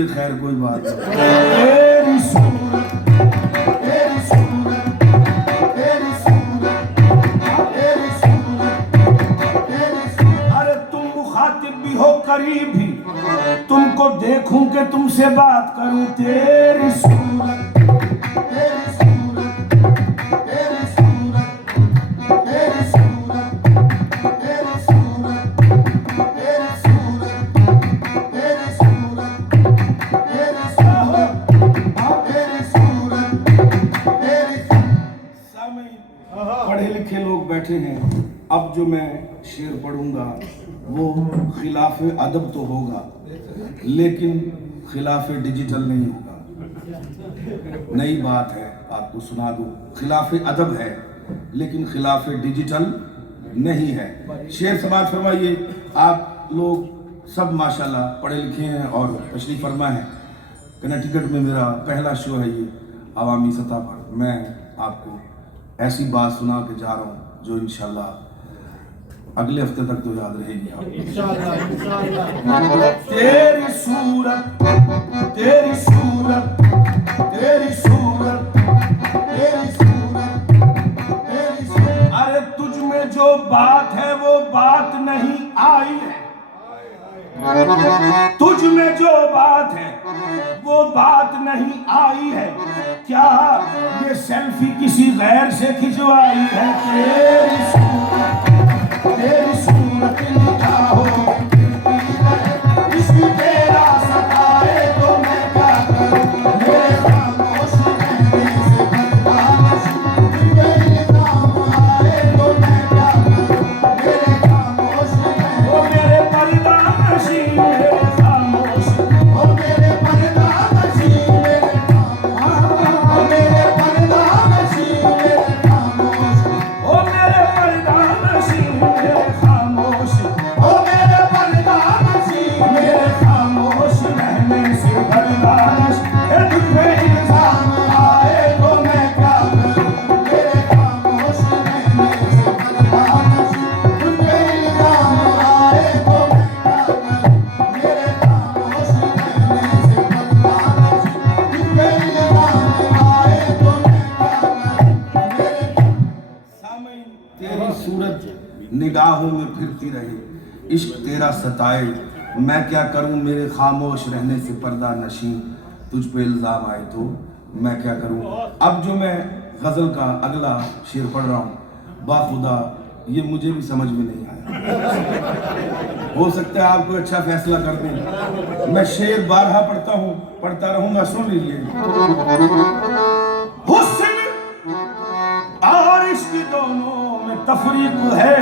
लिए खैर कोई बात नहीं। तेरी सूरत, तेरी सूरत, तेरी सूरत, तेरी सूरत, तेरी सूरत। अरे तुम मुखातिब भी हो करीब भी, तुमको देखूं कि तुमसे बात करूं। तेरी सूरत, तेरी सूरत, तेरी सूरत, तेरी सूरत, तेरी सूरत, तेरी सूरत, तेरी सूरत, तेरी सूरत, तेरी सूरत, तेरी सामईन, पढ़े लिखे लोग बैठे हैं। अब जो मैं शेर पढ़ूंगा वो खिलाफ अदब तो होगा, लेकिन खिलाफ डिजिटल नहीं होगा। नई बात है, आपको सुना दूं। खिलाफ अदब है लेकिन खिलाफ डिजिटल नहीं है। शेर समाज फरमाइए। आप लोग सब माशाल्लाह पढ़े लिखे हैं और तशरीफ फरमा है। कनेक्टिकट में मेरा पहला शो है ये अवामी सतह पर। मैं आपको ऐसी बात सुना के जा रहा हूँ जो इंशाल्लाह अगले हफ्ते तक तो याद रहेगी आपको। तेरी सूरत, तेरी सूरत, तेरी सूरत, तेरी सूरत, तेरी सूरत। अरे तुझ में जो बात है वो बात नहीं आई है। तुझ में जो बात है वो बात नहीं आई है। क्या ये सेल्फी किसी गैर से खिंचवाई है? तेरी सूरत, तेरी सूरत निगाहों में गिरती रहे। इश्क तेरा सताए तो मैं क्या करूं? मेरे खामोश रहने से बर्दाश्त मेरे नाम आए तो मैं क्या करूं? मेरे खामोश रहने, ओ मेरे पर्दा नशी मेरे खामोश, ओ मेरे पर्दा नशी मेरे खामोश, ओ मेरे पर्दा नशी मेरे खामोश, ओ मेरे पर्दा नशी मेरे खामोश, ओ मेरे पर्दा नशी मेरे खामोश रहने से बर्दाश्त है। तुझ पे इल्जाम आए तो मैं क्या करूं? मेरे खामोश रहने से बर्दाश्त, तुझे इल्जाम आए तो मैं क्या करूं? मेरे खामोश रहने से बर्दाश्त, तुझे इल्जाम आए तो मैं क्या करूं? सामईन, तेरी सूरत निगाहों में फिरती रहे, इश्क तेरा सताए मैं क्या करूं? मेरे खामोश रहने से पर्दा नशी, तुझ पे इल्जाम आए तो मैं क्या करूं? अब जो मैं गजल का अगला शेर पढ़ रहा हूं, बाखुदा ये मुझे भी समझ में नहीं आया। हो सकता है आप कोई अच्छा फैसला कर दें। मैं शेर बारहा पढ़ता हूं, पढ़ता रहूंगा, सुन लीजिए। हुस्न और इश्क दोनों में तफरीक है,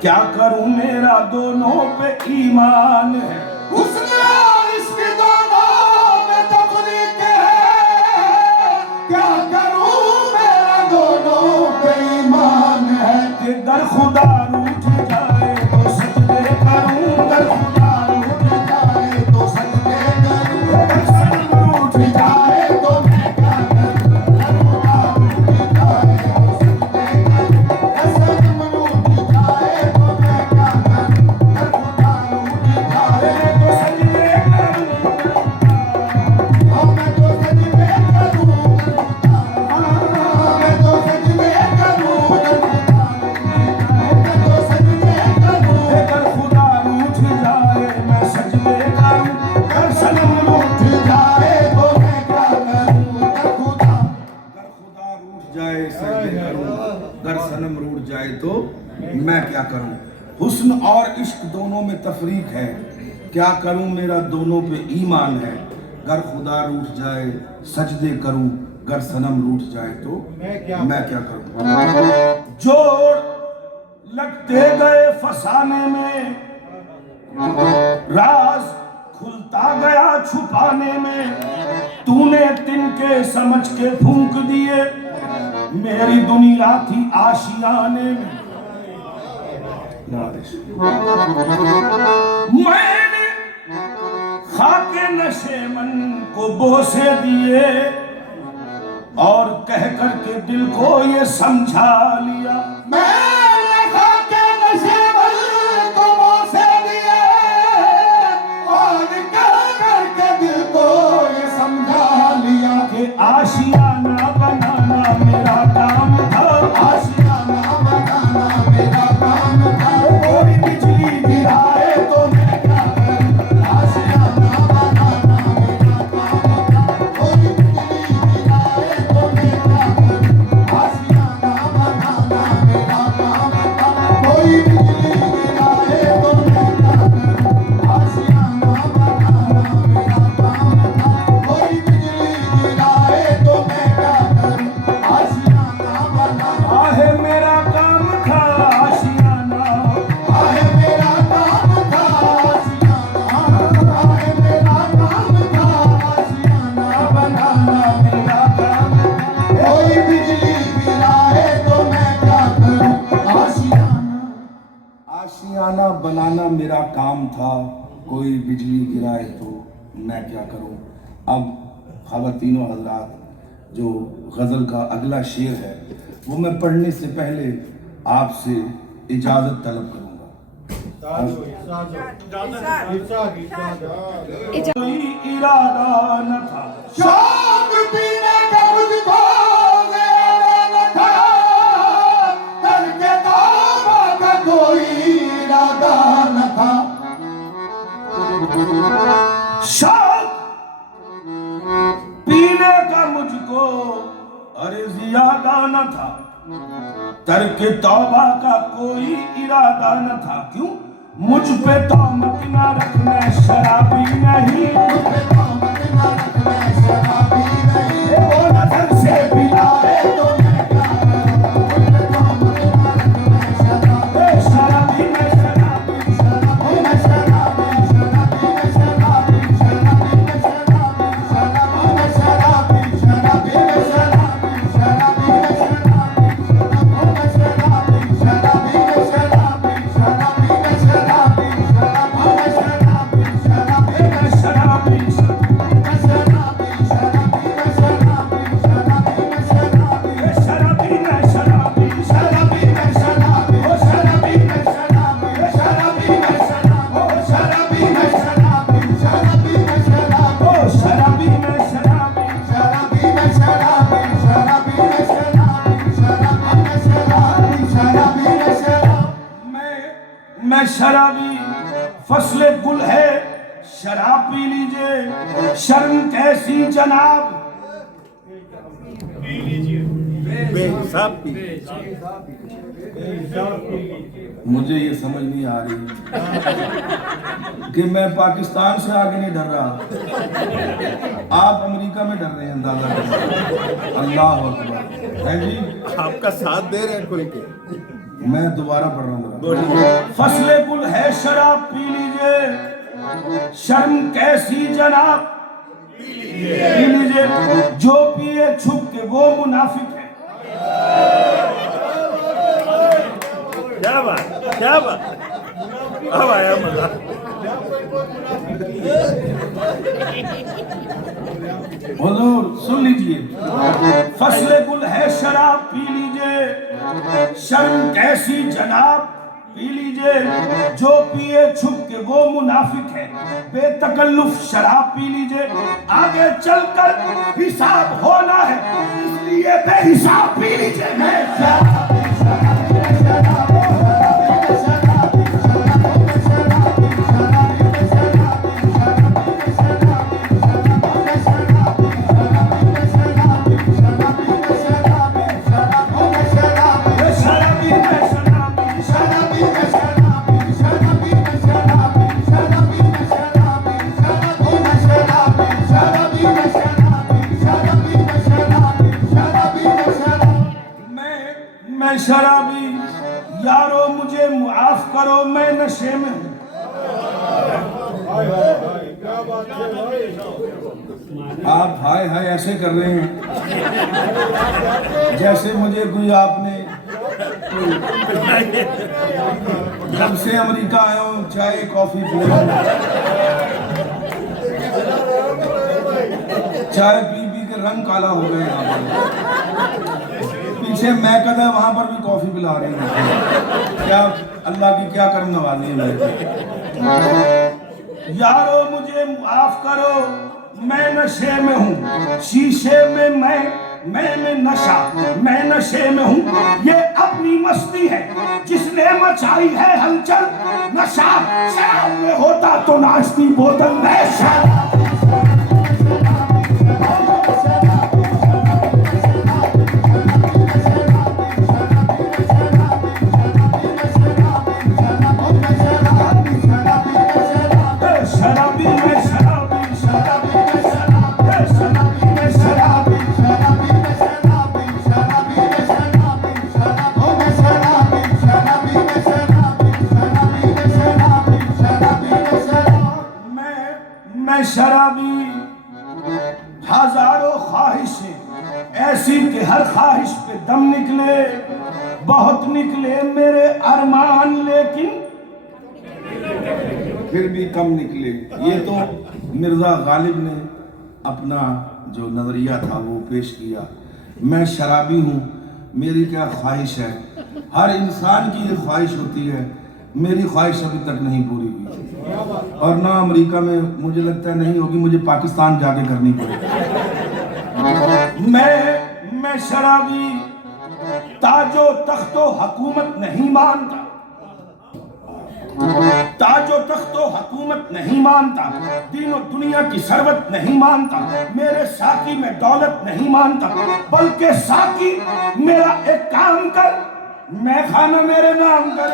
क्या करूं मेरा दोनों पे ईमान है। हुस्न और इश्क दोनों में तफरीक है, क्या करूं मेरा दोनों पे ईमान है। कि दर खुदा रूठ जाए तो सजदे करूं, दर खुदा रूठ जाए तो सजदे करूं, दर सनम रूठ जाए तो मैं क्या करूं? खुदा रूठ जाए तो सजदे करूं, सनम रूठ जाए तो मैं क्या करूं? खुदा रूठ जाए तो सजदे करूं। मैं तो सजदे करूं, मैं तो सजदे करूं, मैं तो सजदे करूं। दर खुदा रूठ जाए मैं सजदे करूं, दर सनम रूठ जाए तो मैं क्या करूं? खुदा अगर खुदा रूठ जाए सजदे करूं, अगर सनम रूठ जाए तो मैं क्या करूं? हुस्न और इश्क दोनों में तफरीक है, क्या करूं मेरा दोनों पे ईमान है। अगर खुदा रूठ जाए सजदे करूं, अगर सनम रूठ जाए तो मैं क्या करूं? जोड़ लगते गए फसाने में, राज खुलता गया छुपाने में, तूने तिनके समझ के फूंक दिए, मेरी दुनिया थी आशियाने में। मैंने खाके नशे मन को बोसे दिए और कह करके दिल को ये समझा लिया। मैंने खाके नशे को बोसे दिए और कह कर काम था, कोई बिजली गिराए तो मैं क्या करूं। अब ख़वातीनो हज़रात, जो गज़ल का अगला शेर है वो मैं पढ़ने से पहले आपसे इजाज़त तलब करूंगा। कोई इरादा न था शराब पीने का मुझको ज़रा न था, करके तौबा का कोई इरादा न था। शराब पीने का मुझको अरे ज़ियादा न था, तर्क तौबा का कोई इरादा न था। क्यों? मुझ पे तौमत न रखना, शराबी नहीं, मुझ पे तौमत न रखना, शराबी नहीं। वो नजर से पिलाए तो मैं क्या करूं, मुझ पे तौमत न रखना, शराबी। शराबी में शराबी, शराबी में शराबी, शराबी में शराबी, शराबी में शराबी, शराबी में शराबी, शराबी में शराबी, शराबी में शराबी, शराबी में शराबी, शराबी में शराबी, शराबी में शराबी, शराबी में शराबी, शराबी में शराबी। मैं शराबी, फसले गुल है, शराब पी लीजिए। शर्म कैसी जनाब, मुझे ये समझ नहीं आ रही कि मैं पाकिस्तान से आगे नहीं डर रहा, आप अमेरिका में डर रहे हैं। अंदाजा करें। अल्लाह अकबर है जी, आपका साथ दे रहे हैं खुल के। मैं दोबारा पढ़ रहा हूँ। फसले गुल है, शराब पी लीजिए। शर्म कैसी जनाब, पी लीजिए। जो पिए छुप के वो मुनाफिक है। क्या बात, क्या बात, अब आया मजा। हुजूर सुन लीजिए, फसले गुल है, शराब पी लीजिए। शर्म कैसी जनाब, पी लीजिए। जो पिए छुप के वो मुनाफिक है। बेतकल्लुफ शराब पी लीजिए, आगे चलकर हिसाब होना है, इसलिए बेहिसाब पी लीजिए। मैं शराबी, शराबी, शराबी, मैं शराबी, यारो मुझे मुआफ करो, मैं नशे में हूँ। आप हाय हाय ऐसे कर रहे हैं जैसे मुझे कोई आपने जब से अमेरिका आया हूँ चाय कॉफी पी चाय पी पी के रंग काला हो गए यहाँ पर। पीछे मैं कदा वहां पर भी कॉफी पिला रहे हैं। क्या अल्लाह की क्या करम नवाजी है मेरे। यारो मुझे माफ करो, मैं नशे में हूँ। शीशे में मैं में नशा, मैं नशे में हूँ। ये अपनी मस्ती है जिसने मचाई है हलचल। नशा शराब में होता तो नाश्ती बोतल में शराब। शराबी हजारों ख्वाहिशें ऐसी कि हर ख्वाहिश पे दम निकले। बहुत निकले मेरे अरमान, लेकिन फिर भी कम निकले। ये तो मिर्ज़ा गालिब ने अपना जो नज़रिया था वो पेश किया। मैं शराबी हूँ, मेरी क्या ख्वाहिश है, हर इंसान की ये ख्वाहिश होती है, मेरी ख्वाहिश अभी तक नहीं पूरी हुई और ना अमेरिका में मुझे लगता है नहीं होगी, मुझे पाकिस्तान जाके करनी पड़ेगी। मैं शराबी ताजो तख्तो हुकूमत नहीं मानता, ताजो तख्तो हुकूमत नहीं मानता, दीनो दुनिया की सरवत नहीं मानता, मेरे साकी में दौलत नहीं मानता, बल्कि साकी मेरा एक काम कर, मैं खाना मेरे नाम कर।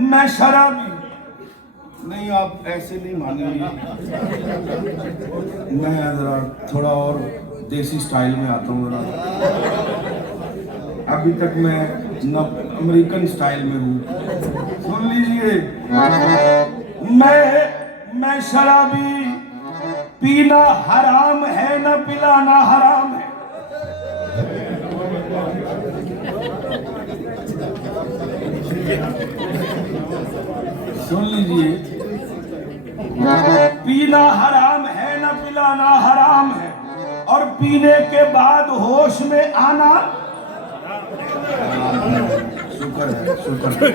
मैं शराबी नहीं, आप ऐसे नहीं मानेंगे। मैं जरा थोड़ा और देसी स्टाइल में आता हूँ जरा। अभी तक मैं न अमेरिकन स्टाइल में हूँ। सुन लीजिए, मैं शराबी, पीना हराम है न पिलाना हराम है। सुन लीजिए, पीना हराम है न पिलाना हराम है, और पीने के बाद होश में आना शुक्र है, शुक्र है।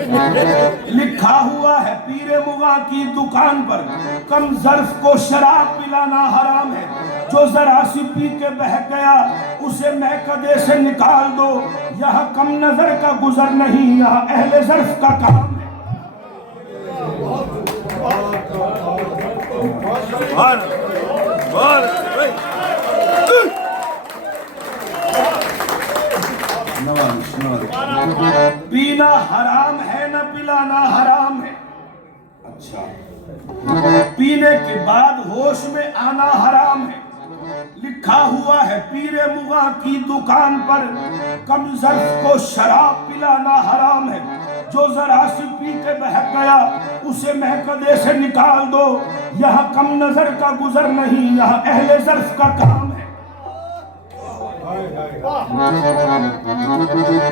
लिखा हुआ है पीरे मुगा की दुकान पर, कम ज़र्फ को शराब पिलाना हराम है, जो जरा सी पी के बह गया उसे महकदे से निकाल दो। यहाँ कम नजर का गुजर नहीं, यहाँ अहले ज़र्फ का काम है। पीना हराम है न पिलाना हराम है। अच्छा, पीने के बाद होश में आना हराम है। लिखा हुआ है पीरे मुगा की दुकान पर, कम ज़र्फ को शराब पिलाना हराम है, जो जरा सी पी के बह गया उसे महकदे से निकाल दो। यहाँ कम नजर का गुजर नहीं, यहाँ अहले ज़र्फ का काम है।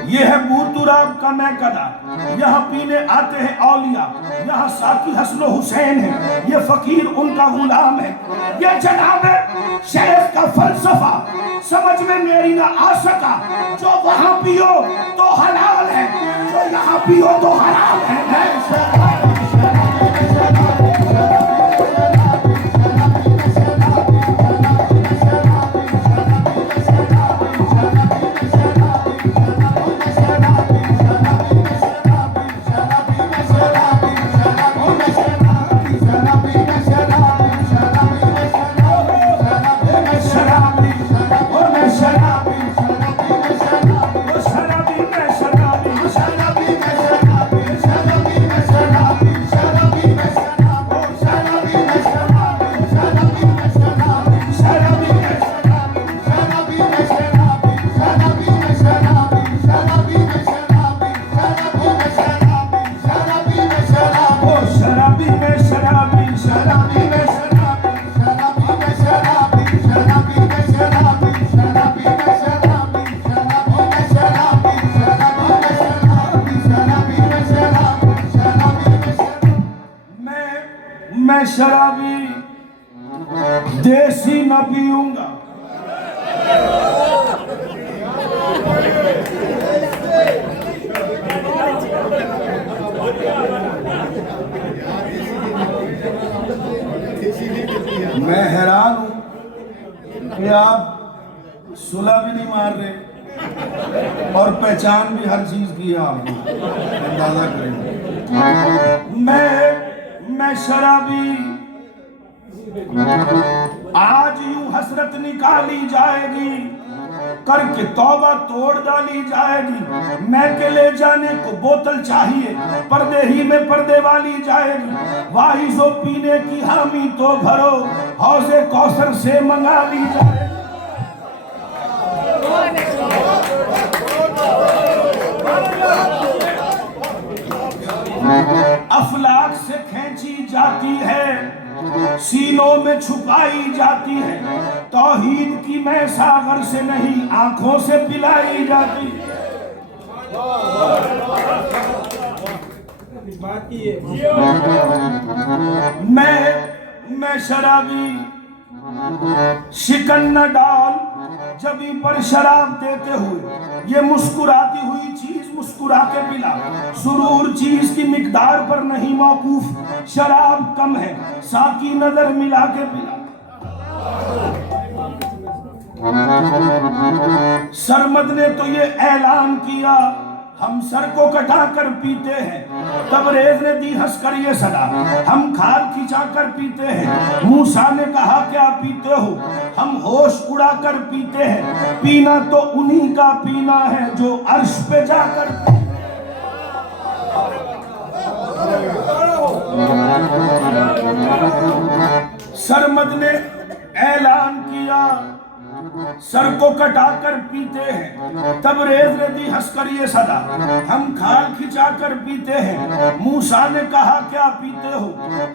ये है बूतुराब का मैकदा, यहाँ पीने आते हैं औलिया, यहाँ साकी हसन हुसैन है, ये फकीर उनका गुलाम है। ये जनाब शेख का फलसफा समझ में मेरी ना आ सका, जो वहाँ पियो तो हलाल है, जो यहाँ पियो तो हराम है। मैं शराबी देसी न पीऊंगा। मैं हैरान हूं कि आप सुलह भी नहीं मार रहे और पहचान भी हर चीज की है आपको, अंदाजा करें। मैं शराबी आज यूं हसरत निकाली जाएगी, करके तौबा तोड़ डाली जाएगी। मैं के ले जाने को बोतल चाहिए, पर्दे ही में पर्दे वाली जाएगी। वाहिजो पीने की हामी तो भरो, हौजे कौसर से मंगा ली जाएगी। अफलाक से खींची जाती है, सीनों में छुपाई जाती है। तौहीद की मैं सागर से नहीं, आंखों से पिलाई जाती है। मैं शराबी शिकन न डाल जबी पर शराब देते हुए, ये मुस्कुराती हुई चीज मुस्कुरा के पिला। सुरूर चीज की मिकदार पर नहीं मौकूफ, शराब कम है साकी नजर मिला के पिला। सरमद ने तो ये ऐलान किया, हम सर को कटा कर पीते हैं। तबरेज ने दी हंस कर ये सदा, हम खाल खिंचा कर पीते हैं। मूसा ने कहा क्या पीते हो, हम होश उड़ा कर पीते हैं। पीना तो उन्हीं का पीना है जो अर्श पे जाकर। सरमद ने ऐलान किया, सर को कटा कर पीते हैं। तबरेज ने दी हंस कर ये सदा, हम खाल खिंचा कर पीते हैं। मूसा ने कहा क्या पीते हो,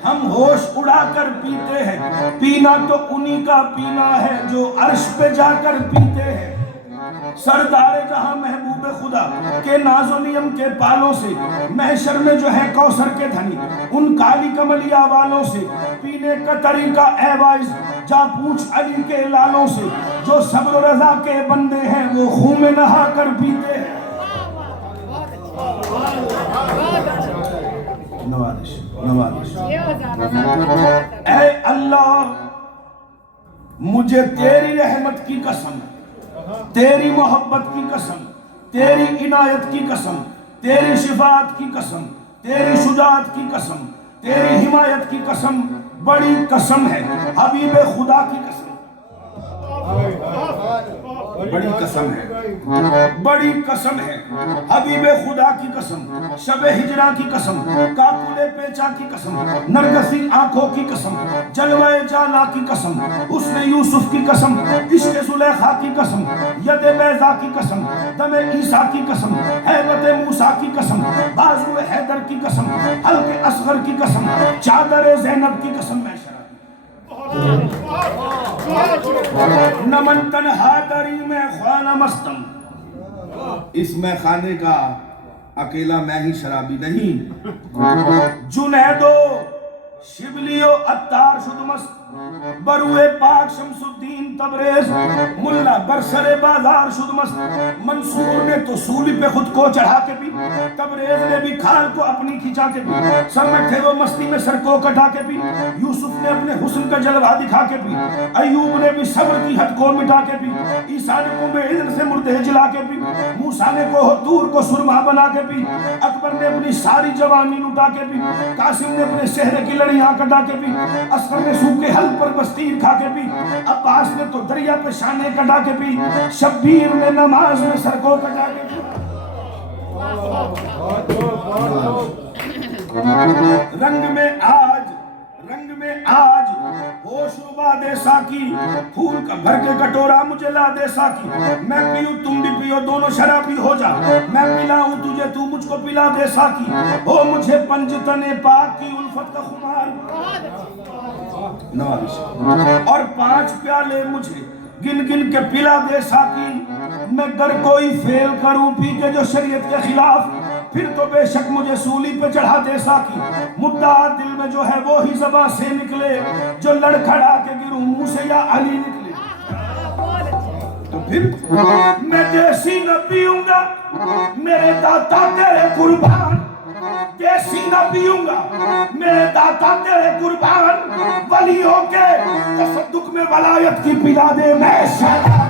हम होश उड़ा कर पीते हैं। पीना तो उन्हीं का पीना है जो अर्श पे जाकर पीते हैं। सरदार जहां महबूब खुदा के नाजो नियम के पालों से, महशर में जो है कौसर के धनी, उन काली कमलिया वालों से पीने का तरीका एवाइज जा पूछ अली के लालों से। जो सब्र रजा के बंदे हैं वो खून में नहा कर पीते हैं। नवाजिश नवाजिश। ऐ अल्लाह, मुझे तेरी रहमत की कसम, तेरी मोहब्बत की कसम, तेरी इनायत की कसम, तेरी शिफात की कसम, तेरी शुजात की कसम, तेरी हिमायत की कसम, बड़ी कसम है हबीब खुदा की कसम। बड़ी कसम है, बड़ी कसम है हबीब खुदा की कसम। शबे हिजरा की कसम, काकुले पेचा की कसम, नरगसी आंखों की कसम, जलवाए जाना की कसम, उसने यूसुफ की कसम, इश्क़ जुलेखा की कसम, यदे बैजा की कसम, दमे ईसा की कसम, हैबत मूसा की कसम, बाजू हैदर की कसम, हल्के असगर की कसम, चादर ज़ैनब की कसम। मैं नमन तन्हा दरी में ख्वाना मस्तम, इस मैं खाने का अकेला मैं ही शराबी नहीं। जुनैदो शिबलियो अत्तार शुदमस्त, बरुए पाक शमसुद्दीन तबरेज, मुल्ला बरसरे बाजार शुदमस्त। मंसूर ने तो सूली पे खुद को चढ़ा के पी, तबरेज ने भी खाल को अपनी खिंचा के पी। सर में थे वो मस्ती में सर को कटा के पी। यूसुफ ने अपने हुस्न का जलवा दिखा के पी। अयूब ने भी सब्र की हद को मिटा के पी। ईसा ने कुंभे इल्म से मुर्दे जला के पी। मूसा ने को दूर को सुरमा बना के पी। अकबर ने अपनी सारी जवानी लुटा के पी। कासिम ने अपने सेहरे की लड़ियां कटा के पी। असगर ने सूखे हल पर बस्तीर खा के पी। अब्बास ने तो दरिया पे शाने कटा के पी। शब्बीर ने नमाज में सर को कटा के पी। रंग में आज होशुबा दे साकी, फूल का भर के कटोरा मुझे ला दे साकी। मैं पीऊं तुम भी पियो, दोनों शराबी हो जा। मैं पिलाऊं तुझे, तू मुझको पिला दे साकी। हो मुझे पंजतने पाक की उल्फत का खुमार, और 5 प्याले मुझे गिन गिन के पिला दे साकी। मैं गर कोई फेल करूं पी के जो शरीयत के खिलाफ, फिर तो बेशक मुझे सूली पे चढ़ा दे साकी। मुद्दा दिल में जो है वो ही ज़बां से निकले, जो लड़खड़ा के गिरूं मुंह से या अली निकले। तो फिर मैं देसी न पीऊंगा, मेरे दाता तेरे कुर्बान। देसी न पीऊंगा, मेरे दाता तेरे कुर्बान। वलियों के तसद्दुक में वलायत की पिला दे मैं शराब।